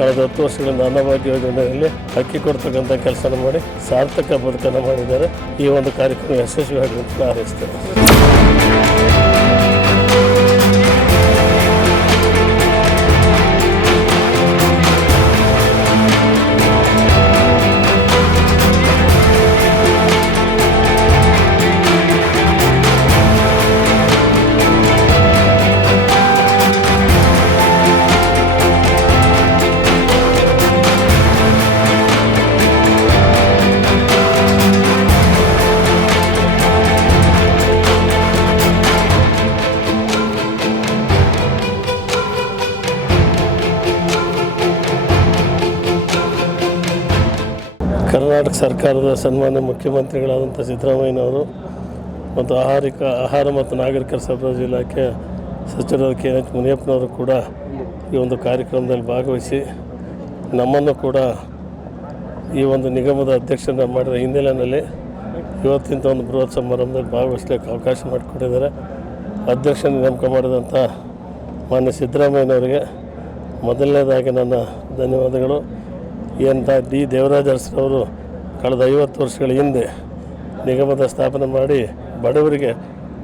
ಕಳೆದ ಹತ್ತು ವರ್ಷಗಳಿಂದ ಅನ್ನಭಾಗ್ಯ ಯೋಜನೆಯಲ್ಲಿ ಅಕ್ಕಿ ಕೊಡ್ತಕ್ಕಂಥ ಕೆಲಸನ ಮಾಡಿ ಸಾರ್ಥಕ ಬದುಕನ್ನು ಮಾಡಿದ್ದಾರೆ. ಈ ಒಂದು ಕಾರ್ಯಕ್ರಮ ಯಶಸ್ವಿಯಾಗಲಿ ಅಂತ ಕರ್ನಾಟಕ ಸರ್ಕಾರದ ಸನ್ಮಾನ್ಯ ಮುಖ್ಯಮಂತ್ರಿಗಳಾದಂಥ ಸಿದ್ದರಾಮಯ್ಯನವರು ಮತ್ತು ಆಹಾರಿಕ ಆಹಾರ ಮತ್ತು ನಾಗರಿಕ ಸರಬರಾಜು ಇಲಾಖೆ ಸಚಿವರಾದ ಕೆ ಎಚ್ ಮುನಿಯಪ್ಪನವರು ಕೂಡ ಈ ಒಂದು ಕಾರ್ಯಕ್ರಮದಲ್ಲಿ ಭಾಗವಹಿಸಿ ನಮ್ಮನ್ನು ಕೂಡ ಈ ಒಂದು ನಿಗಮದ ಅಧ್ಯಕ್ಷನ ಮಾಡಿದ ಹಿನ್ನೆಲೆಯಲ್ಲಿ ಇವತ್ತಿಂದ ಒಂದು ಬೃಹತ್ ಸಮಾರಂಭದಲ್ಲಿ ಭಾಗವಹಿಸಲಿಕ್ಕೆ ಅವಕಾಶ ಮಾಡಿಕೊಟ್ಟಿದ್ದಾರೆ. ಅಧ್ಯಕ್ಷನ ನೇಮಕ ಮಾಡಿದಂಥ ಮಾನ್ಯ ಸಿದ್ದರಾಮಯ್ಯನವರಿಗೆ ಮೊದಲನೇದಾಗಿ ನನ್ನ ಧನ್ಯವಾದಗಳು. ಎಂಥ ಡಿ ದೇವರಾಜ ಅರಸರವರು ಕಳೆದ ಐವತ್ತು ವರ್ಷಗಳ ಹಿಂದೆ ನಿಗಮದ ಸ್ಥಾಪನೆ ಮಾಡಿ ಬಡವರಿಗೆ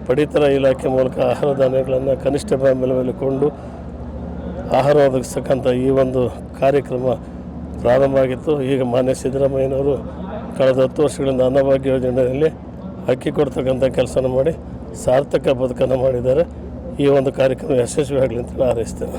ಪಡಿತರ ಇಲಾಖೆ ಮೂಲಕ ಆಹಾರ ಧಾನ್ಯಗಳನ್ನು ಕನಿಷ್ಠ ಬೆಂಬಲವಲ್ಲಿ ಕೊಂಡು ಆಹಾರ ಒದಗಿಸ್ತಕ್ಕಂಥ ಈ ಒಂದು ಕಾರ್ಯಕ್ರಮ ಪ್ರಾರಂಭ ಆಗಿತ್ತು. ಈಗ ಮಾನ್ಯ ಸಿದ್ದರಾಮಯ್ಯನವರು ಕಳೆದ ಹತ್ತು ವರ್ಷಗಳಿಂದ ಅನ್ನಭಾಗ್ಯ ಯೋಜನೆಯಲ್ಲಿ ಅಕ್ಕಿ ಕೊಡ್ತಕ್ಕಂಥ ಕೆಲಸನ ಮಾಡಿ ಸಾರ್ಥಕ ಬದುಕನ್ನು ಮಾಡಿದ್ದಾರೆ. ಈ ಒಂದು ಕಾರ್ಯಕ್ರಮ ಯಶಸ್ವಿಯಾಗಲಿ ಅಂತ ಹಾರೈಸ್ತೇನೆ.